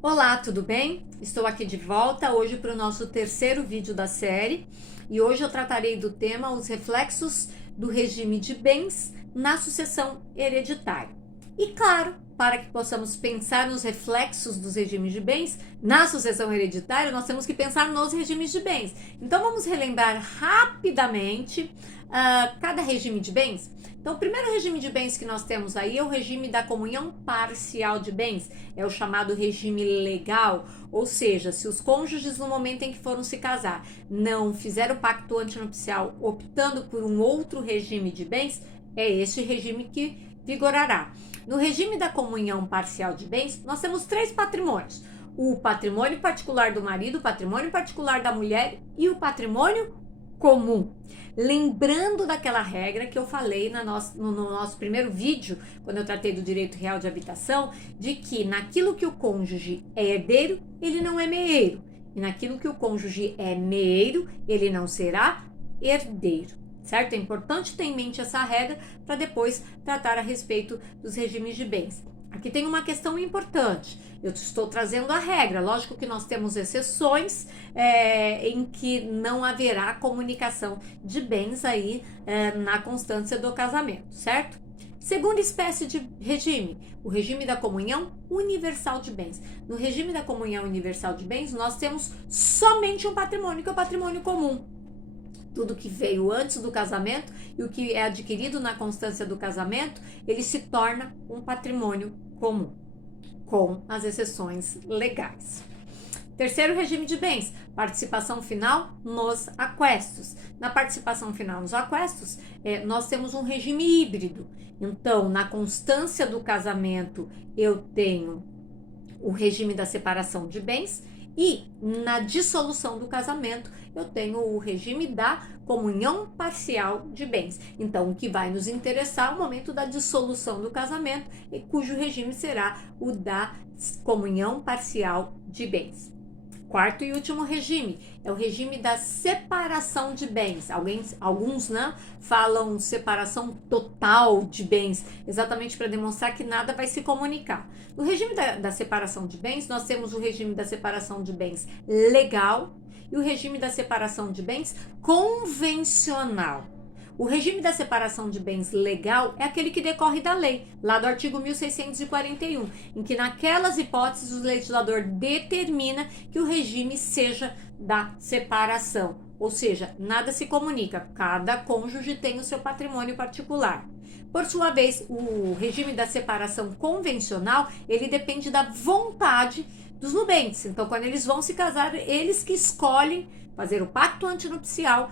Olá, tudo bem? Estou aqui de volta hoje para o nosso terceiro vídeo da série e hoje eu tratarei do tema os reflexos do regime de bens na sucessão hereditária. E claro, para que possamos pensar nos reflexos dos regimes de bens na sucessão hereditária, nós temos que pensar nos regimes de bens. Então vamos relembrar rapidamente cada regime de bens. Então, o primeiro regime de bens que nós temos aí é o regime da comunhão parcial de bens, é o chamado regime legal, ou seja, se os cônjuges no momento em que foram se casar não fizeram o pacto antinupcial optando por um outro regime de bens, é este regime que vigorará. No regime da comunhão parcial de bens, nós temos três patrimônios: o patrimônio particular do marido, o patrimônio particular da mulher e o patrimônio comum. Lembrando daquela regra que eu falei no nosso primeiro vídeo, quando eu tratei do direito real de habitação, de que naquilo que o cônjuge é herdeiro, ele não é meeiro. E naquilo que o cônjuge é meeiro, ele não será herdeiro. Certo? É importante ter em mente essa regra para depois tratar a respeito dos regimes de bens. Aqui tem uma questão importante. Eu estou trazendo a regra. Lógico que nós temos exceções em que não haverá comunicação de bens aí na constância do casamento, certo? Segunda espécie de regime, o regime da comunhão universal de bens. No regime da comunhão universal de bens, nós temos somente um patrimônio, que é o patrimônio comum. Tudo que veio antes do casamento e o que é adquirido na constância do casamento, ele se torna um patrimônio comum, com as exceções legais. Terceiro regime de bens, participação final nos aquestos. Na participação final nos aquestos, nós temos um regime híbrido. Então, na constância do casamento, eu tenho o regime da separação de bens e na dissolução do casamento, eu tenho o regime da comunhão parcial de bens. Então, o que vai nos interessar é o momento da dissolução do casamento, e cujo regime será o da comunhão parcial de bens. Quarto e último regime é o regime da separação de bens. Alguns falam separação total de bens, exatamente para demonstrar que nada vai se comunicar. No regime da separação de bens, nós temos o regime da separação de bens legal e o regime da separação de bens convencional. O regime da separação de bens legal é aquele que decorre da lei, lá do artigo 1641, em que naquelas hipóteses o legislador determina que o regime seja da separação, ou seja, nada se comunica, cada cônjuge tem o seu patrimônio particular. Por sua vez, o regime da separação convencional, ele depende da vontade dos nubentes. Então, quando eles vão se casar, eles que escolhem fazer o pacto antinupcial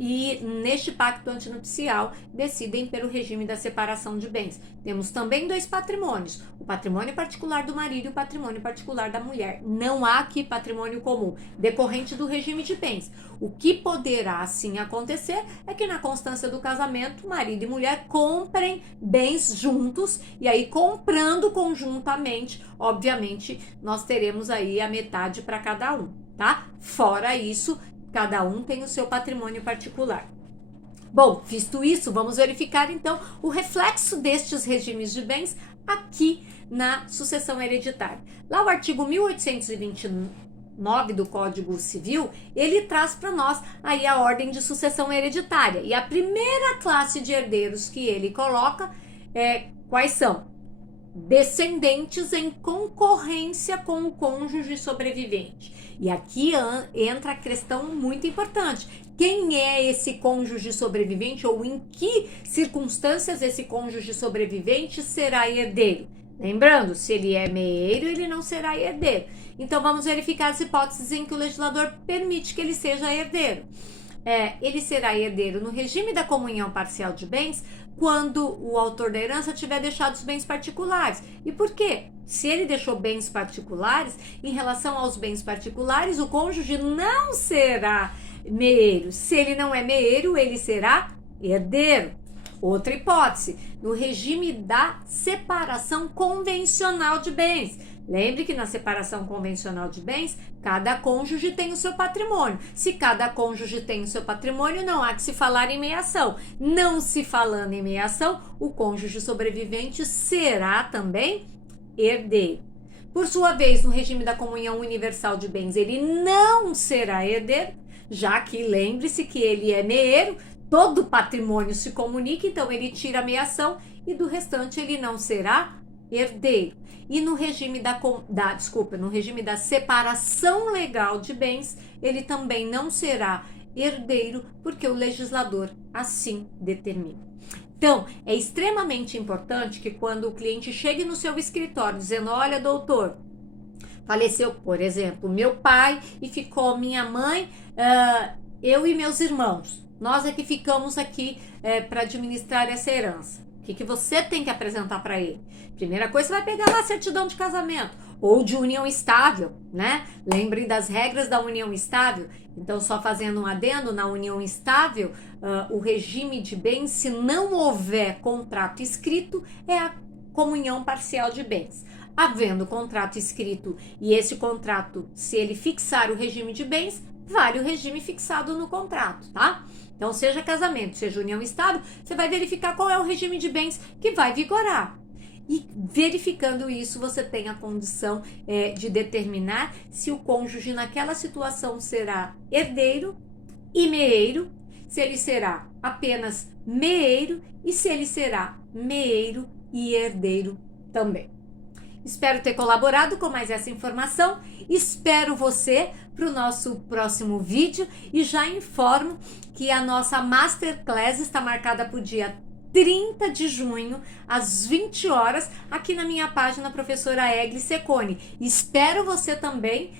e neste pacto antinupcial decidem pelo regime da separação de bens. Temos também dois patrimônios, o patrimônio particular do marido e o patrimônio particular da mulher. Não há aqui patrimônio comum, decorrente do regime de bens. O que poderá sim acontecer é que na constância do casamento, marido e mulher comprem bens juntos, e aí comprando conjuntamente, obviamente, nós teremos aí a metade para cada um, tá? Fora isso, cada um tem o seu patrimônio particular. Bom, visto isso, vamos verificar então o reflexo destes regimes de bens aqui na sucessão hereditária. Lá o artigo 1829 do Código Civil, ele traz para nós aí a ordem de sucessão hereditária. E a primeira classe de herdeiros que ele coloca quais são? Descendentes em concorrência com o cônjuge sobrevivente. E aqui entra a questão muito importante. Quem é esse cônjuge sobrevivente ou em que circunstâncias esse cônjuge sobrevivente será herdeiro? Lembrando, se ele é meeiro, ele não será herdeiro. Então, vamos verificar as hipóteses em que o legislador permite que ele seja herdeiro. Ele será herdeiro no regime da comunhão parcial de bens quando o autor da herança tiver deixado os bens particulares. E por quê? Se ele deixou bens particulares, em relação aos bens particulares, o cônjuge não será meeiro. Se ele não é meeiro, ele será herdeiro. Outra hipótese, no regime da separação convencional de bens. Lembre que na separação convencional de bens, cada cônjuge tem o seu patrimônio. Se cada cônjuge tem o seu patrimônio, não há que se falar em meiação. Não se falando em meiação, o cônjuge sobrevivente será também herdeiro. Por sua vez, no regime da comunhão universal de bens, ele não será herdeiro, já que lembre-se que ele é meeiro, todo patrimônio se comunica, então ele tira a meação e do restante ele não será herdeiro. E no regime no regime da separação legal de bens, ele também não será herdeiro, porque o legislador assim determina. Então, é extremamente importante que quando o cliente chegue no seu escritório dizendo: olha, doutor, faleceu, por exemplo, meu pai e ficou minha mãe, eu e meus irmãos. Nós é que ficamos aqui para administrar essa herança. O que você tem que apresentar para ele? Primeira coisa, você vai pegar lá a certidão de casamento ou de união estável, né? Lembrem das regras da união estável. Então, só fazendo um adendo, na união estável, o regime de bens, se não houver contrato escrito, é a comunhão parcial de bens. Havendo contrato escrito e esse contrato, se ele fixar o regime de bens, vale o regime fixado no contrato, tá? Então, seja casamento, seja união estável, você vai verificar qual é o regime de bens que vai vigorar. E verificando isso, você tem a condição de determinar se o cônjuge naquela situação será herdeiro e meeiro, se ele será apenas meeiro e se ele será meeiro e herdeiro também. Espero ter colaborado com mais essa informação. Espero você para o nosso próximo vídeo e já informo que a nossa Masterclass está marcada para o dia 30 de junho, às 20 horas, aqui na minha página, professora Egli Secone. Espero você também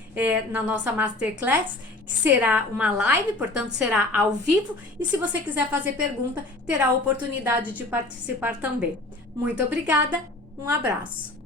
na nossa Masterclass, que será uma live, portanto será ao vivo, e se você quiser fazer pergunta, terá a oportunidade de participar também. Muito obrigada, um abraço.